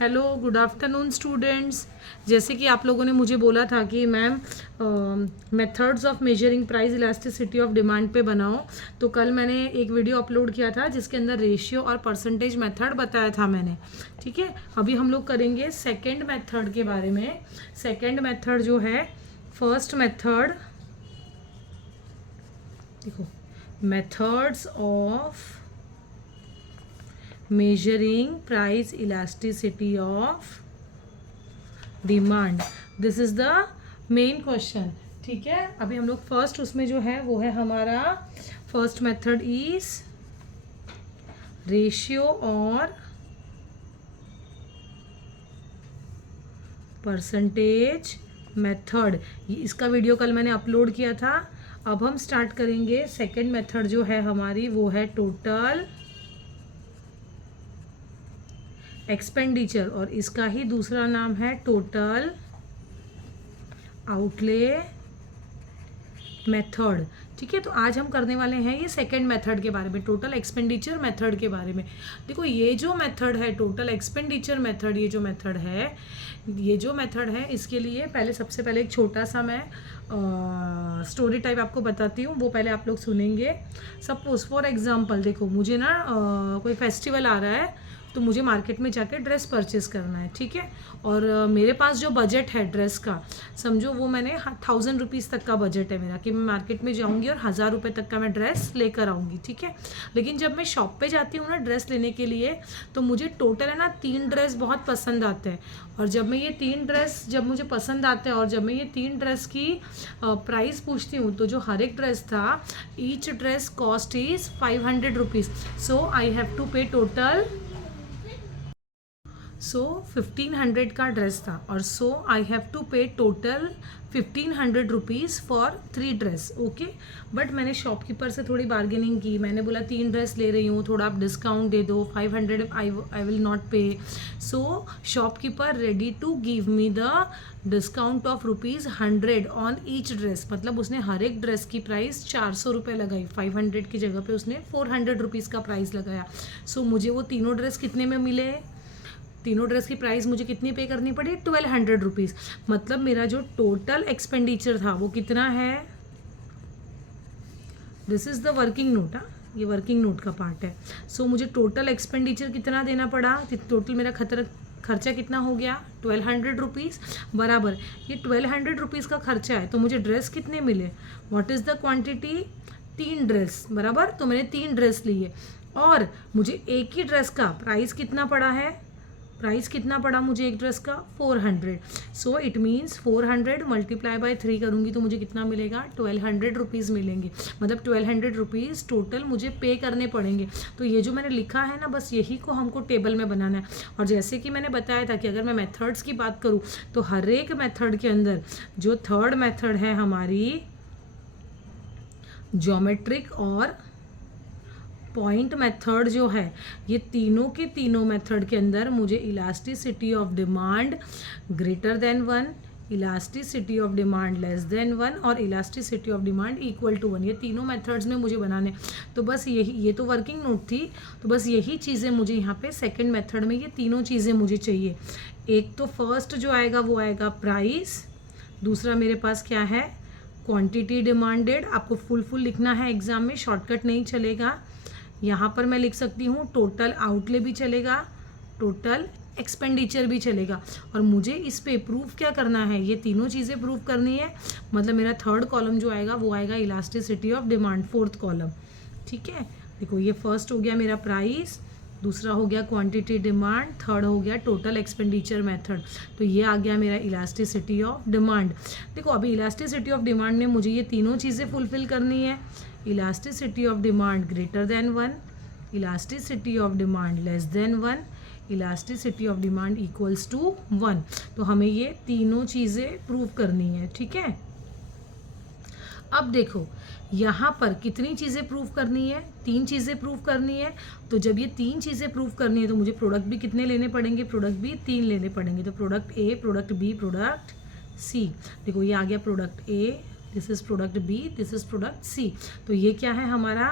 Hello, good afternoon students. जैसे कि आप लोगों ने मुझे बोला था कि ma'am methods of measuring price elasticity of demand पे बनाओ, तो कल मैंने एक वीडियो अपलोड किया था जिसके अंदर रेशियो और परसेंटेज मेथड बताया था मैंने। ठीक है, अभी हम लोग करेंगे सेकंड मेथड के बारे में। सेकंड मेथड जो है, फर्स्ट मेथड देखो, methods of measuring price elasticity of demand, this is the main question। ठीक है, अभी हम लोग फर्स्ट उसमें जो है वो है हमारा फर्स्ट मेथड इज रेशियो और परसेंटेज मेथड। इसका वीडियो कल मैंने अपलोड किया था। अब हम स्टार्ट करेंगे सेकेंड मेथड जो है हमारी, वो है टोटल एक्सपेंडिचर, और इसका ही दूसरा नाम है टोटल आउटले मेथड। ठीक है, तो आज हम करने वाले हैं ये सेकंड मेथड के बारे में, टोटल एक्सपेंडिचर मेथड के बारे में। देखो, ये जो मेथड है टोटल एक्सपेंडिचर मेथड, ये जो मेथड है इसके लिए सबसे पहले एक छोटा सा मैं स्टोरी टाइप आपको बताती हूँ, वो पहले आप लोग सुनेंगे। सपोज फॉर एग्जांपल, देखो मुझे ना कोई फेस्टिवल आ रहा है, तो मुझे मार्केट में जाकर ड्रेस परचेस करना है। ठीक है, और मेरे पास जो बजट है ड्रेस का, समझो वो मैंने 1000 रुपीज़ तक का बजट है मेरा, कि मैं मार्केट में जाऊंगी और 1000 रुपये तक का मैं ड्रेस लेकर आऊँगी। ठीक है, लेकिन जब मैं शॉप पे जाती हूँ ना ड्रेस लेने के लिए, तो मुझे टोटल है ना 3 ड्रेस बहुत पसंद आते हैं। और जब मुझे पसंद आते हैं और जब मैं ये 3 ड्रेस की प्राइस पूछती हूँ, तो जो हर एक ड्रेस था, each dress cost is 500 rupees. So I have to pay total 1500 का ड्रेस था, और so I have to pay total 1500 rupees for 3 dress. Okay, but मैंने शॉपकीपर से थोड़ी बार्गेनिंग की, मैंने बोला 3 ड्रेस ले रही हूँ, थोड़ा आप डिस्काउंट दे दो, 500 आई will not pay. So shopkeeper ready to give me the discount of ₹100 on each dress. मतलब उसने हर एक ड्रेस की प्राइस 400 रुपये लगाई, 500 की जगह पे उसने 400 रुपीज़ का प्राइस लगाया। सो मुझे वो तीनों ड्रेस कितने में मिले? तीनों ड्रेस की प्राइस मुझे कितनी पे करनी पड़ी? 1200 रुपीज़। मतलब मेरा जो टोटल एक्सपेंडिचर था वो कितना है? This is the working note. ये वर्किंग नोट का पार्ट है। सो मुझे टोटल एक्सपेंडिचर कितना देना पड़ा? टोटल मेरा खर्चा कितना हो गया? 1200 रुपीज़ बराबर। ये 1200 रुपीज़ का खर्चा है, तो मुझे ड्रेस कितने मिले? What is the quantity? 3 dress बराबर। तो मैंने 3 ड्रेस लिए, और मुझे एक ही ड्रेस का प्राइस कितना पड़ा है? प्राइस कितना पड़ा मुझे एक ड्रेस का? 400। So it means 400 multiply by 3 करूँगी तो मुझे कितना मिलेगा? 1200 रुपीज़ मिलेंगे। मतलब 1200 रुपीज़ टोटल मुझे पे करने पड़ेंगे। तो ये जो मैंने लिखा है ना, बस यही को हमको टेबल में बनाना है। और जैसे कि मैंने बताया था कि अगर मैं मेथड्स की बात करूँ, तो हर एक मेथड के अंदर जो थर्ड मेथड है हमारी, ज्योमेट्रिक और पॉइंट मेथड जो है, ये तीनों के तीनों मेथड के अंदर मुझे elasticity of demand greater than 1, elasticity of demand less than 1 और elasticity of demand equal to 1, ये तीनों मेथड्स में मुझे बनाने। तो बस यही, ये तो वर्किंग नोट थी, तो बस यही चीज़ें मुझे यहाँ पे सेकंड मेथड में, ये तीनों चीज़ें मुझे चाहिए। एक तो फर्स्ट जो आएगा वो आएगा प्राइस, दूसरा मेरे पास क्या है? Quantity demanded. आपको फुल लिखना है एग्जाम में, शॉर्टकट नहीं चलेगा। यहाँ पर मैं लिख सकती हूँ टोटल आउटले भी चलेगा, टोटल एक्सपेंडिचर भी चलेगा। और मुझे इस पे प्रूफ क्या करना है? ये तीनों चीज़ें प्रूफ करनी है। मतलब मेरा थर्ड कॉलम जो आएगा वो आएगा elasticity of demand, fourth column. ठीक है, देखो ये फर्स्ट हो गया मेरा प्राइस, दूसरा हो गया क्वांटिटी डिमांड, थर्ड हो गया टोटल एक्सपेंडिचर मेथड। तो ये आ गया मेरा इलास्टिसिटी ऑफ डिमांड। देखो, अभी इलास्टिसिटी ऑफ डिमांड में मुझे ये तीनों चीज़ें फुलफिल करनी है। Elasticity of demand greater than 1, elasticity of demand less than 1, elasticity of demand equals to 1। तो हमें ये तीनों चीज़ें प्रूव करनी है। ठीक है, अब देखो यहाँ पर कितनी चीज़ें प्रूव करनी है? 3 चीज़ें प्रूव करनी है। तो जब ये 3 चीज़ें प्रूव करनी है, तो मुझे प्रोडक्ट भी कितने लेने पड़ेंगे? प्रोडक्ट भी 3 लेने पड़ेंगे। तो product A, product B, product C. देखो ये आ गया product A, this is product B, this is product C. तो ये क्या है हमारा?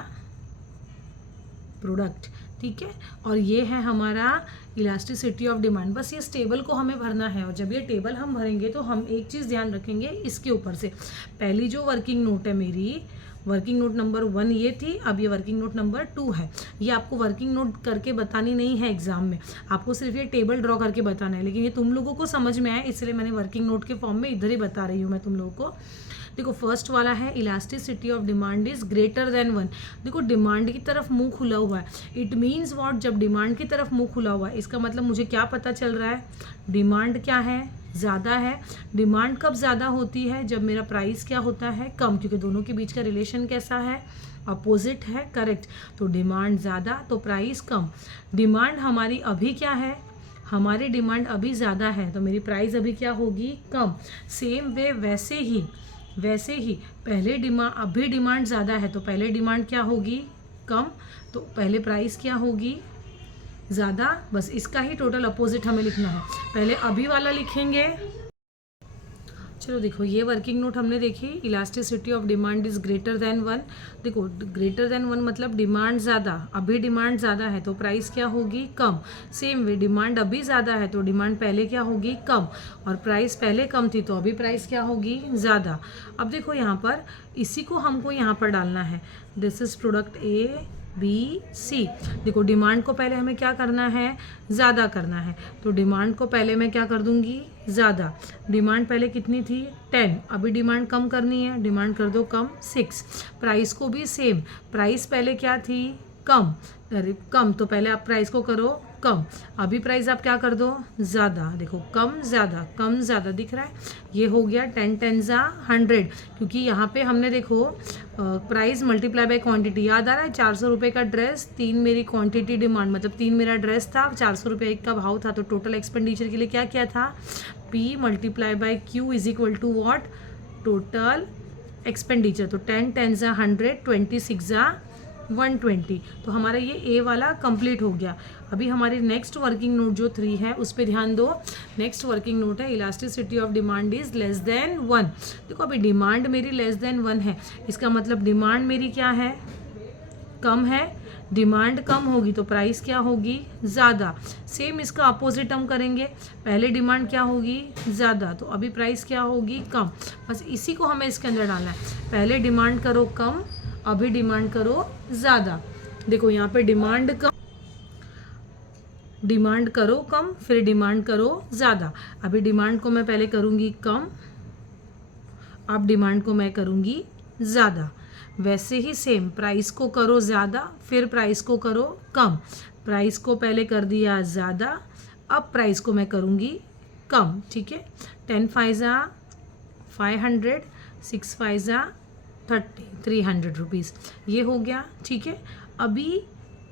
प्रोडक्ट। ठीक है। और ये है हमारा इलास्टिसिटी ऑफ डिमांड। बस ये टेबल को हमें भरना है, और जब ये टेबल हम भरेंगे तो हम एक चीज़ ध्यान रखेंगे इसके ऊपर से। पहली जो वर्किंग नोट है मेरी, वर्किंग नोट नंबर 1 ये थी, अब ये वर्किंग नोट नंबर 2 है। ये आपको वर्किंग नोट करके बतानी नहीं है एग्जाम में, आपको सिर्फ ये टेबल ड्रॉ करके बताना है, लेकिन ये तुम लोगों को समझ में आए इसलिए मैंने वर्किंग नोट के फॉर्म में इधर ही बता रही हूँ मैं तुम लोगों को। देखो फर्स्ट वाला है elasticity of demand is greater than 1। देखो डिमांड की तरफ मुंह खुला हुआ है, इट मीन्स व्हाट, जब डिमांड की तरफ मुंह खुला हुआ है इसका मतलब मुझे क्या पता चल रहा है, डिमांड क्या है, ज़्यादा है। डिमांड कब ज़्यादा होती है, जब मेरा प्राइस क्या होता है, कम, क्योंकि दोनों के बीच का रिलेशन कैसा है, अपोजिट है, करेक्ट। तो डिमांड ज़्यादा तो प्राइस कम। डिमांड हमारी अभी क्या है, हमारी डिमांड अभी ज़्यादा है तो मेरी प्राइस अभी क्या होगी, कम। सेम वे वैसे ही पहले डिमांड, अभी डिमांड ज़्यादा है तो पहले डिमांड क्या होगी, कम, तो पहले प्राइस क्या होगी, ज़्यादा। बस इसका ही टोटल अपोजिट हमें लिखना है। पहले अभी वाला लिखेंगे। चलो देखो ये वर्किंग नोट हमने देखी, elasticity of demand is greater than 1। देखो ग्रेटर देन 1 मतलब डिमांड ज़्यादा, अभी डिमांड ज़्यादा है तो प्राइस क्या होगी, कम। सेम वे डिमांड अभी ज़्यादा है तो डिमांड पहले क्या होगी, कम, और प्राइस पहले कम थी तो अभी प्राइस क्या होगी, ज़्यादा। अब देखो यहाँ पर इसी को हमको यहाँ पर डालना है, this is product A B C। देखो डिमांड को पहले हमें क्या करना है, ज़्यादा करना है, तो डिमांड को पहले मैं क्या कर दूंगी, ज़्यादा। डिमांड पहले कितनी थी, 10, अभी डिमांड कम करनी है, डिमांड कर दो कम, 6। प्राइस को भी सेम, प्राइस पहले क्या थी, कम, अरे कम, तो पहले आप प्राइस को करो कम, अभी प्राइस आप क्या कर दो, ज़्यादा। देखो कम ज़्यादा दिख रहा है, ये हो गया 10 10 ज़ा 100, क्योंकि यहाँ पे हमने देखो प्राइस मल्टीप्लाई बाय क्वांटिटी, याद आ रहा है, 400 रुपये का ड्रेस, 3 मेरी क्वांटिटी डिमांड, मतलब 3 मेरा ड्रेस था, 400 रुपये एक का भाव था, तो टोटल एक्सपेंडिचर के लिए क्या किया था, P multiply by Q is equal to what, total expenditure. तो 10 10 ज़ा 100, 26 ज़ा 120, तो हमारा ये ए वाला कंप्लीट हो गया। अभी हमारी नेक्स्ट वर्किंग नोट जो 3 है उस पर ध्यान दो। नेक्स्ट वर्किंग नोट है elasticity of demand is less than 1। देखो अभी डिमांड मेरी लेस देन 1 है, इसका मतलब डिमांड मेरी क्या है, कम है। डिमांड कम होगी तो प्राइस क्या होगी, ज़्यादा। सेम इसका अपोजिट हम करेंगे, पहले डिमांड क्या होगी, ज़्यादा, तो अभी प्राइस क्या होगी, कम। बस इसी को हमें इसके अंदर डालना है, पहले डिमांड करो कम, अभी डिमांड करो ज़्यादा। देखो यहाँ पे डिमांड करो कम, फिर डिमांड करो ज़्यादा। अभी डिमांड को मैं पहले करूँगी कम, अब डिमांड को मैं करूँगी ज़्यादा। वैसे ही सेम प्राइस को करो ज़्यादा, फिर प्राइस को करो कम। प्राइस को पहले कर दिया ज़्यादा, अब प्राइस को मैं करूँगी कम, ठीक है। 10 5 ज़ा 500, 6 5 ज़ा 30, 300 रुपीज़, ये हो गया, ठीक है। अभी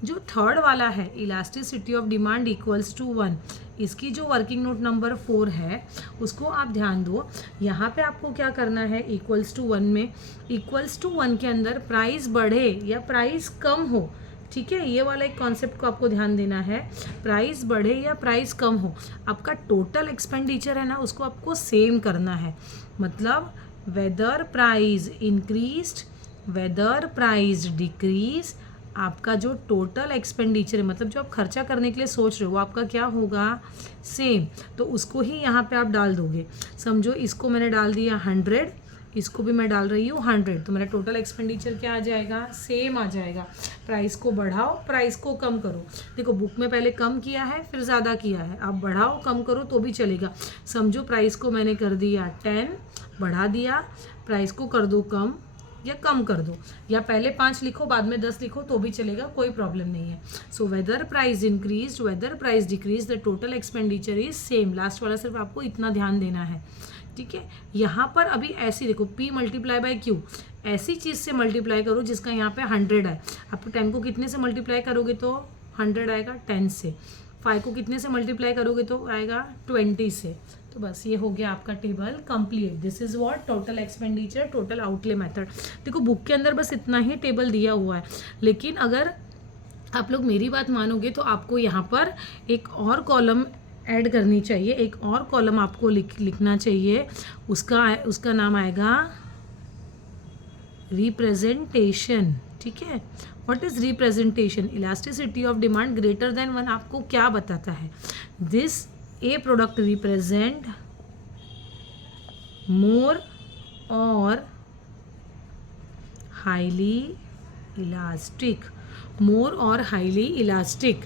जो थर्ड वाला है elasticity of demand equals to 1, इसकी जो वर्किंग नोट नंबर 4 है उसको आप ध्यान दो। यहाँ पे आपको क्या करना है, इक्वल्स टू 1 में, इक्वल्स टू 1 के अंदर प्राइस बढ़े या प्राइस कम हो, ठीक है, ये वाला एक कॉन्सेप्ट को आपको ध्यान देना है, प्राइस बढ़े या प्राइस कम हो, आपका टोटल एक्सपेंडिचर है ना उसको आपको सेम करना है। मतलब whether price increased, whether price decrease, आपका जो टोटल एक्सपेंडिचर है, मतलब जो आप खर्चा करने के लिए सोच रहे हो वो आपका क्या होगा, सेम। तो उसको ही यहाँ पे आप डाल दोगे। समझो इसको मैंने डाल दिया 100, इसको भी मैं डाल रही हूँ 100, तो मेरा टोटल एक्सपेंडिचर क्या आ जाएगा, सेम आ जाएगा। प्राइस को बढ़ाओ, प्राइस को कम करो। देखो बुक में पहले कम किया है फिर ज़्यादा किया है, आप बढ़ाओ कम करो तो भी चलेगा। समझो प्राइस को मैंने कर दिया 10, बढ़ा दिया, प्राइस को कर दो कम या कम कर दो, या पहले 5 लिखो बाद में 10 लिखो तो भी चलेगा, कोई प्रॉब्लम नहीं है। So whether price increase, whether price decrease, the total expenditure is same. Last वाला सिर्फ आपको इतना ध्यान देना है, ठीक है। यहाँ पर अभी ऐसी देखो P मल्टीप्लाई बाय Q, ऐसी चीज़ से मल्टीप्लाई करो जिसका यहाँ पे 100 है। आप 10 को कितने से मल्टीप्लाई करोगे तो 100 आएगा, 10 से। 5 को कितने से मल्टीप्लाई करोगे तो आएगा 20 से। तो बस ये हो गया आपका table complete. This is what, total expenditure, total outlay method. देखो बुक के अंदर बस इतना ही टेबल दिया हुआ है, लेकिन अगर आप लोग मेरी बात मानोगे तो आपको यहाँ पर एक और कॉलम ऐड करनी चाहिए, एक और कॉलम आपको लिखना चाहिए, उसका नाम आएगा रिप्रेजेंटेशन, ठीक है। What is representation, elasticity of demand greater than 1 आपको क्या बताता है? दिस ए प्रोडक्ट रिप्रेजेंट मोर और हाईली इलास्टिक, मोर और हाईली इलास्टिक